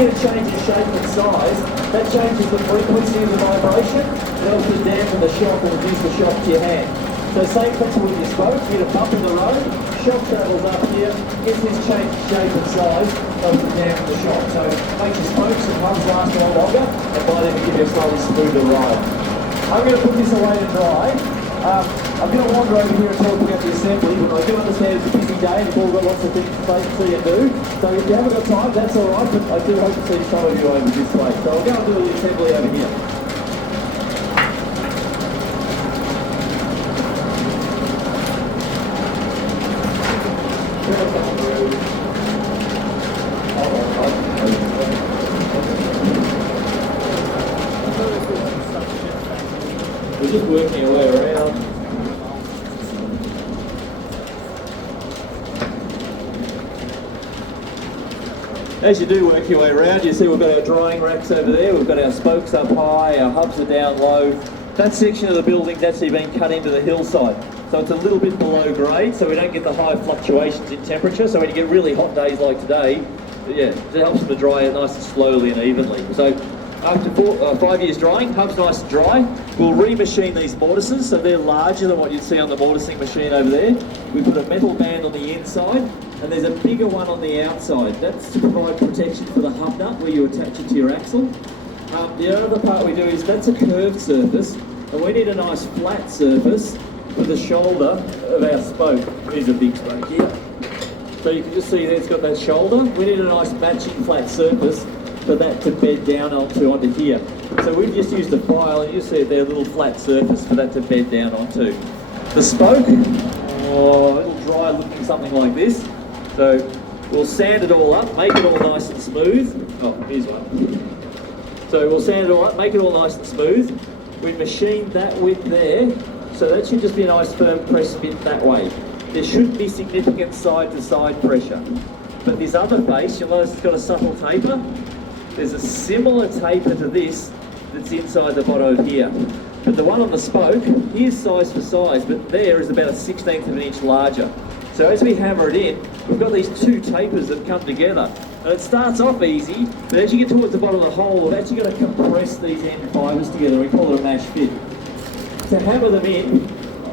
you get a change in shape and size, that changes the frequency of the vibration. It helps to dampen the shock and reduce the shock to your hand. So same principle with your spoke, you get a bump in the road, shock travels up here, gets this change in shape and size, helps to dampen the shock. So makes your spokes and hubs last a lot longer, and by then we give you a slightly smoother ride. I'm going to put this away to dry. I'm going to wander over here and talk about the assembly, but I do understand it's a busy day and you've all got lots of things to see and do. So if you haven't got time, that's all right, but I do hope to see some of you over this way. So I'll go and do the assembly over here. We're just working our way around. As you do work your way around, you see we've got our drying racks over there, we've got our spokes up high, our hubs are down low. That section of the building's actually been cut into the hillside. So it's a little bit below grade, so we don't get the high fluctuations in temperature. So when you get really hot days like today, yeah, it helps them to dry it nice and slowly and evenly. So after 5 years drying, hub's nice and dry. We'll remachine these mortises, so they're larger than what you'd see on the mortising machine over there. We put a metal band on the inside, and there's a bigger one on the outside. That's to provide protection for the hub nut where you attach it to your axle. The other part we do is that's a curved surface, and we need a nice flat surface for the shoulder of our spoke. Here's a big spoke here. So you can just see there it's got that shoulder. We need a nice matching flat surface for that to bed down onto here. So we've just used a file, and you see there a little flat surface for that to bed down onto. The spoke, it'll dry looking something like this. So we'll sand it all up, make it all nice and smooth. Oh, here's one. So we'll sand it all up, make it all nice and smooth. We machine that width there, so that should just be a nice firm press fit that way. There shouldn't be significant side to side pressure. But this other face, you'll notice it's got a subtle taper. There's a similar taper to this that's inside the bottom here. But the one on the spoke, here's size for size, but there is about a 1/16 of an inch larger. So as we hammer it in, we've got these two tapers that come together. And it starts off easy, but as you get towards the bottom of the hole, we've actually got to compress these end fibres together. We call it a mash fit. To hammer them in,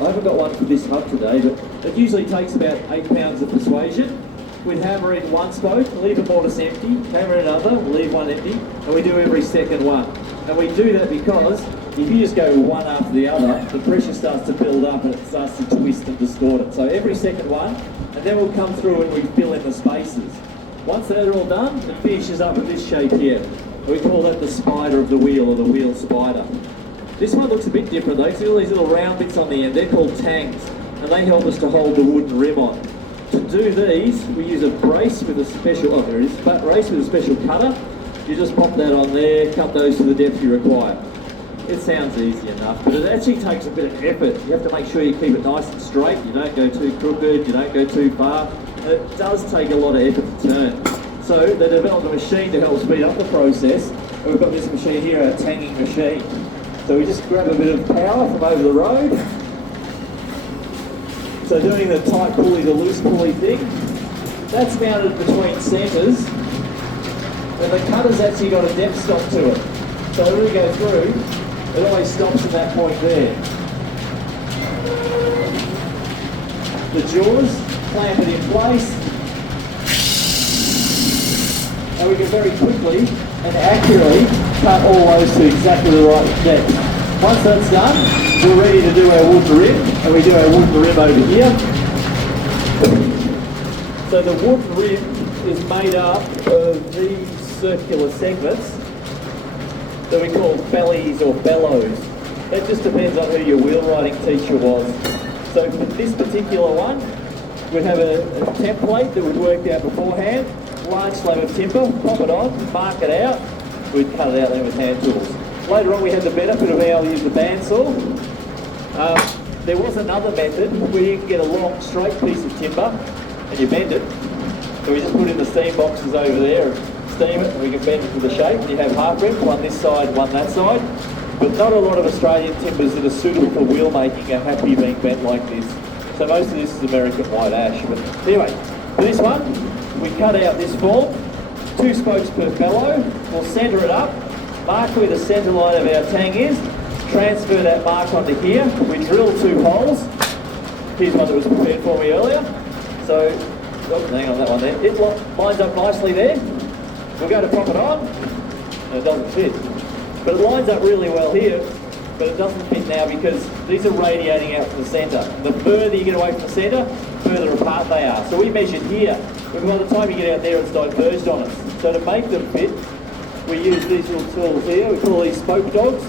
I haven't got one for this hub today, but it usually takes about 8 pounds of persuasion. We'd hammer in one spoke, leave a mortise empty, hammer in another, leave one empty, and we do every second one. And we do that because if you just go one after the other, the pressure starts to build up and it starts to twist and distort it. So every second one, and then we'll come through and we fill in the spaces. Once they're all done, it finishes up with this shape here. We call that the spider of the wheel, or the wheel spider. This one looks a bit different though. See all these little round bits on the end, they're called tangs, and they help us to hold the wooden rim on. To do these, we use a brace with a special, brace with a special cutter. You just pop that on there, cut those to the depth you require. It sounds easy enough, but it actually takes a bit of effort. You have to make sure you keep it nice and straight, you don't go too crooked, you don't go too far. It does take a lot of effort to turn. So they developed a machine to help speed up the process, and we've got this machine here, a tanging machine. So we just grab a bit of power from over the road. So doing the tight pulley, the loose pulley thing, that's mounted between centres, and the cutter's actually got a depth stop to it. So when we go through, it always stops at that point there. The jaws, clamp it in place, and we can very quickly and accurately cut all those to exactly the right depth. Once that's done, we're ready to do our wooden rim, and we do our wooden rim over here. So the wooden rim is made up of these circular segments that we call bellies or bellows. That just depends on who your wheel riding teacher was. So for this particular one, we'd have a template that we'd worked out beforehand, large slab of timber, pop it on, mark it out, we'd cut it out there with hand tools. Later on we had the benefit of being able to use the bandsaw. There was another method where you can get a long straight piece of timber and you bend it. So we just put in the steam boxes over there and steam it, and we can bend it to the shape. You have half rims, one this side, one that side. But not a lot of Australian timbers that are suitable for wheel making are happy being bent like this. So most of this is American white ash. But anyway, for this one, we cut out this form, 2 spokes per bellow. We'll centre it up, mark where the centre line of our tang is, transfer that mark onto here. We drill 2 holes. Here's one that was prepared for me earlier. So, oh, hang on, that one there. It lines up nicely there. We'll go to pop it on, and it doesn't fit. But it lines up really well here, but it doesn't fit now because these are radiating out from the centre. The further you get away from the centre, further apart they are. So we measured here, but by the time you get out there, it's diverged on us. So to make them fit, we use these little tools here. We call these spoke dogs.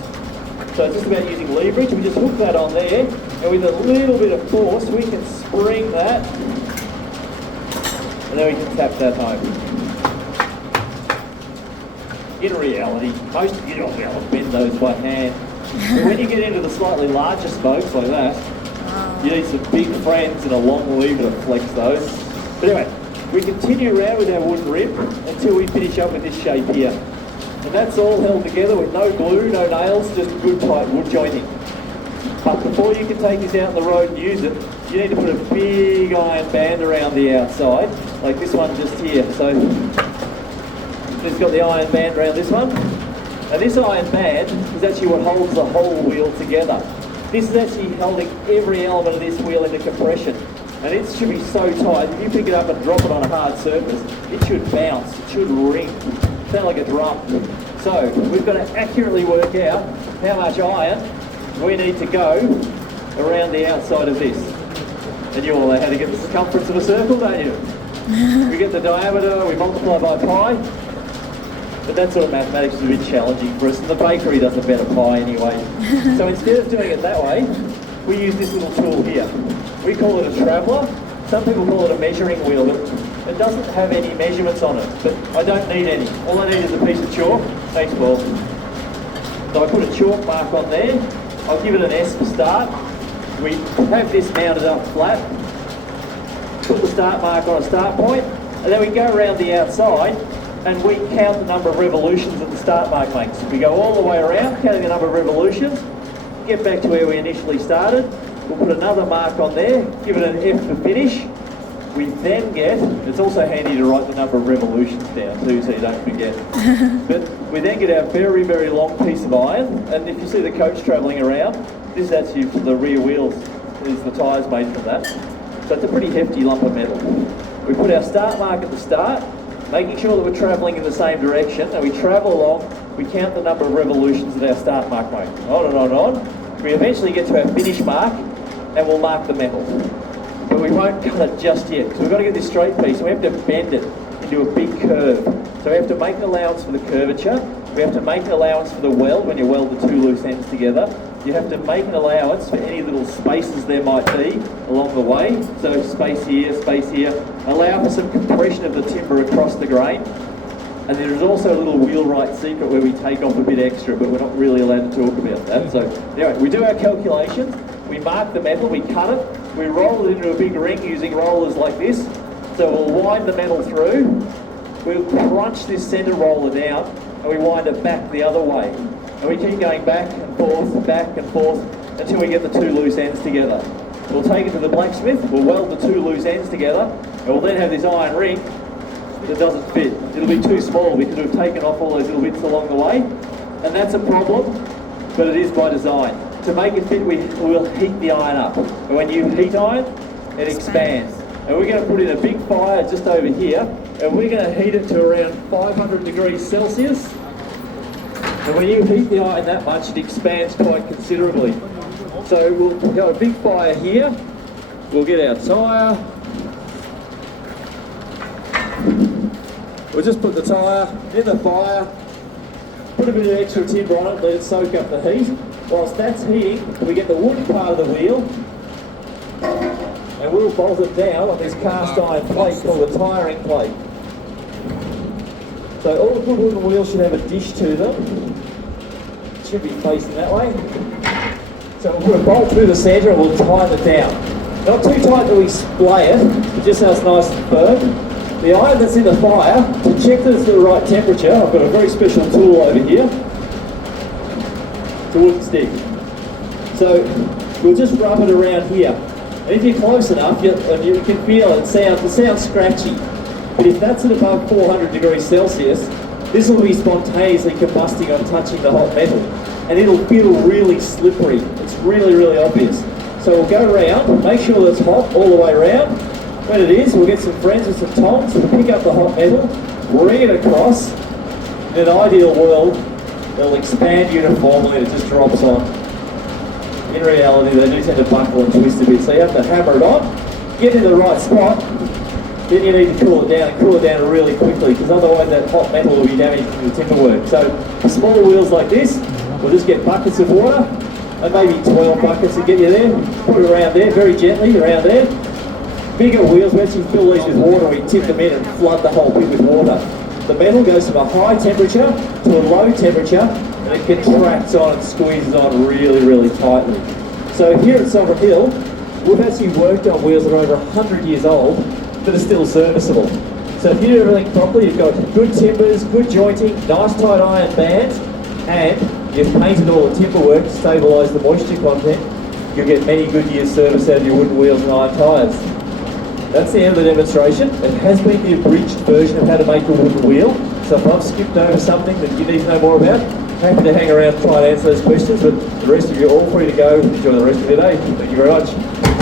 So it's just about using leverage. We just hook that on there, and with a little bit of force, we can spring that, and then we can tap that home. In reality, most of you don't be able to bend those by hand. But when you get into the slightly larger spokes like that, you need some big friends and a long lever to flex those. But anyway, we continue around with our wooden rib until we finish up with this shape here. And that's all held together with no glue, no nails, just good tight wood jointing. But before you can take this out on the road and use it, you need to put a big iron band around the outside, like this one just here. So it's got the iron band around this one. And this iron band is actually what holds the whole wheel together. This is actually holding every element of this wheel into compression. And it should be so tight, if you pick it up and drop it on a hard surface, it should bounce, it should ring, sound like a drum. So we've got to accurately work out how much iron we need to go around the outside of this. And you all know how to get the circumference of a circle, don't you? We get the diameter, we multiply by pi. But that sort of mathematics is a bit challenging for us, and the bakery does a better pie anyway. So instead of doing it that way, we use this little tool here. We call it a traveller. Some people call it a measuring wheel, but it doesn't have any measurements on it. But I don't need any. All I need is a piece of chalk. Thanks, Paul. So I put a chalk mark on there. I'll give it an S for start. We have this mounted up flat. Put the start mark on a start point, and then we go around the outside and we count the number of revolutions that the start mark makes. We go all the way around, counting the number of revolutions, get back to where we initially started. We'll put another mark on there, give it an F for finish. We then get, it's also handy to write the number of revolutions down too, so you don't forget. But we then get our very, very long piece of iron, and if you see the coach travelling around, this is actually for the rear wheels. These are the tyres made from that. So it's a pretty hefty lump of metal. We put our start mark at the start, making sure that we're travelling in the same direction, and we travel along, we count the number of revolutions that our start mark makes. On and on and on. We eventually get to our finish mark, and we'll mark the metal. But we won't cut it just yet, because we've got to get this straight piece, and we have to bend it into a big curve. So we have to make an allowance for the curvature, we have to make an allowance for the weld when you weld the 2 loose ends together. You have to make an allowance for any little spaces there might be along the way. So space here, allow for some compression of the timber across the grain. And there is also a little wheelwright secret where we take off a bit extra, but we're not really allowed to talk about that. So anyway, we do our calculations, we mark the metal, we cut it, we roll it into a big ring using rollers like this. So we'll wind the metal through, we'll crunch this centre roller down, and we wind it back the other way. And we keep going back and forth until we get the 2 loose ends together. We'll take it to the blacksmith, we'll weld the 2 loose ends together, and we'll then have this iron ring that doesn't fit. It'll be too small because we've taken off all those little bits along the way, and that's a problem, but it is by design. To make it fit, we'll heat the iron up. And when you heat iron, it expands. And we're going to put in a big fire just over here, and we're going to heat it to around 500 degrees Celsius. And when you heat the iron that much, it expands quite considerably. So we'll go a big fire here, we'll get our tyre, we'll just put the tyre in the fire, put a bit of extra timber on it, let it soak up the heat. Whilst that's heating, we get the wooden part of the wheel, and we'll bolt it down on this cast iron plate called the tiring plate. So all the good wooden wheels should have a dish to them. It should be facing that way. So we'll put a bolt through the centre and we'll tighten it down. Not too tight that we splay it, but just so it's nice and firm. The iron that's in the fire, to check that it's the right temperature, I've got a very special tool over here. It's a wooden stick. So we'll just rub it around here. And if you're close enough, you can feel it sounds scratchy. But if that's at above 400 degrees Celsius, this will be spontaneously combusting on touching the hot metal. And it'll feel really slippery. It's really, really obvious. So we'll go around, make sure that it's hot all the way around. When it is, we'll get some friends with some tongs, we'll pick up the hot metal, bring it across. In an ideal world, they'll expand uniformly and it just drops on. In reality, they do tend to buckle and twist a bit, so you have to hammer it on, get in the right spot, then you need to cool it down, and cool it down really quickly, because otherwise that hot metal will be damaging the timber work. So for smaller wheels like this, we'll just get buckets of water, and maybe 12 buckets to get you there. Put it around there, very gently, around there. Bigger wheels, we actually fill these with water, we tip them in and flood the whole pit with water. The metal goes from a high temperature to a low temperature, and it contracts on and squeezes on really, really tightly. So here at Sovereign Hill, we've actually worked on wheels that are over 100 years old that are still serviceable. So if you do everything properly, you've got good timbers, good jointing, nice tight iron bands, and you've painted all the timber work to stabilise the moisture content, you'll get many good years service out of your wooden wheels and iron tyres. That's the end of the demonstration. It has been the abridged version of how to make a wooden wheel. So if I've skipped over something that you need to know more about, happy to hang around and try and answer those questions, but the rest of you are all free to go. Enjoy the rest of your day. Thank you very much.